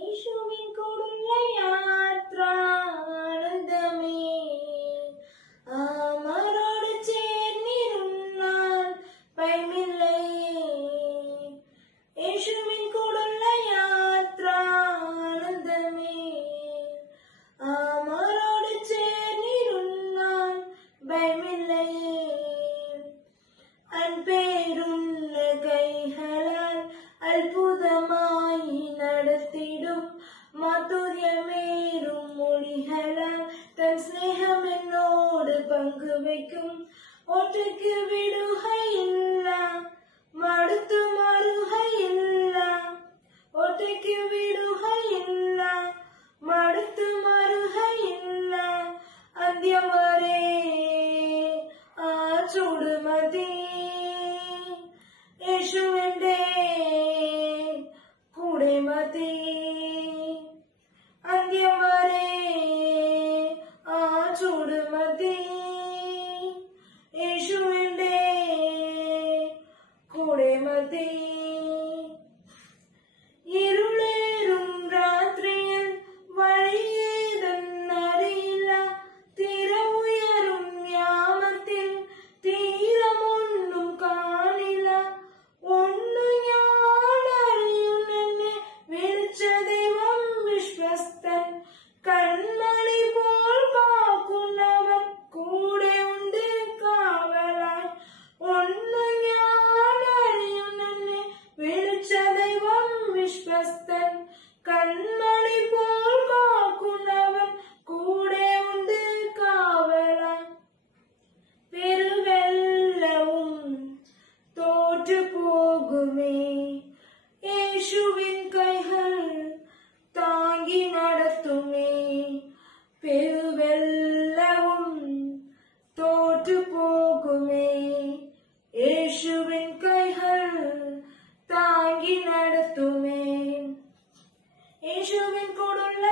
യേശുവിൻ കൂടുള്ള യാത്ര ആനന്ദമേ. അമരോട് ചേർന്നിരുന്നാൽ ഭയമില്ലയേ. യേശുവിൻ കൂടുള്ള യാത്ര ആനന്ദമേ. അമരോട് ചേർന്നിരുന്നാൽ ഭയമില്ലയേ. അൻപേരുള്ള കൈകളാൽ അത്ഭുതമായി നടത്തിടും മാധുര്യമേറും മൊഴികളാൽ തൻ സ്നേഹം എന്നോട് പങ്കുവയ്ക്കും. ഒറ്റയ്ക്ക് വിടുകയില്ല, മടുത്തു മാറുകയില്ല. ഒറ്റയ്ക്ക് വിടുകയില്ല, മടുത്തു മാറുകയില്ല. അന്ത്യം വരെ ആ ചൂട് മതി. യേശുവിന്റെ കൂടെ മതി. അന്ത്യം വരെ ആ ചൂട് മതി. യേശുവിന്റെ കൂടെ മതി. ഇരുളേറും രാത്രിയിൽ വഴിയേതെന്നറിയില്ല. തിര ഉയരും യാമത്തിൽ തീരമൊന്നും കാണില്ല. ഒന്നു ഞാൻ അറിയുന്നെന്നെ വിളിച്ച ദൈവം വിശ്വസ്തൻ. കൺമണി പോൽ കാക്കുന്നവൻ കൂടെ ഉണ്ട് കാവലായി. ഒന്നു ഞാൻ അറിയുന്നെന്നെ വിളിച്ച ദൈവം വിശ്വസ്തൻ. കൺമണി പോൽ കാക്കുന്നവൻ കൂടെ ഉണ്ട് കാവലായി. പെരുവെള്ളവും തോറ്റുപോകുമേ, യേശുവിൻ കൈകൾ താങ്ങി നടത്തുമേ. പെരുവെള്ളവും തോറ്റുപോകുമേ, യേശുവിൻ കൈകൾ താങ്ങി നടത്തുമേ. യേശുവിൻ കൂടുള്ള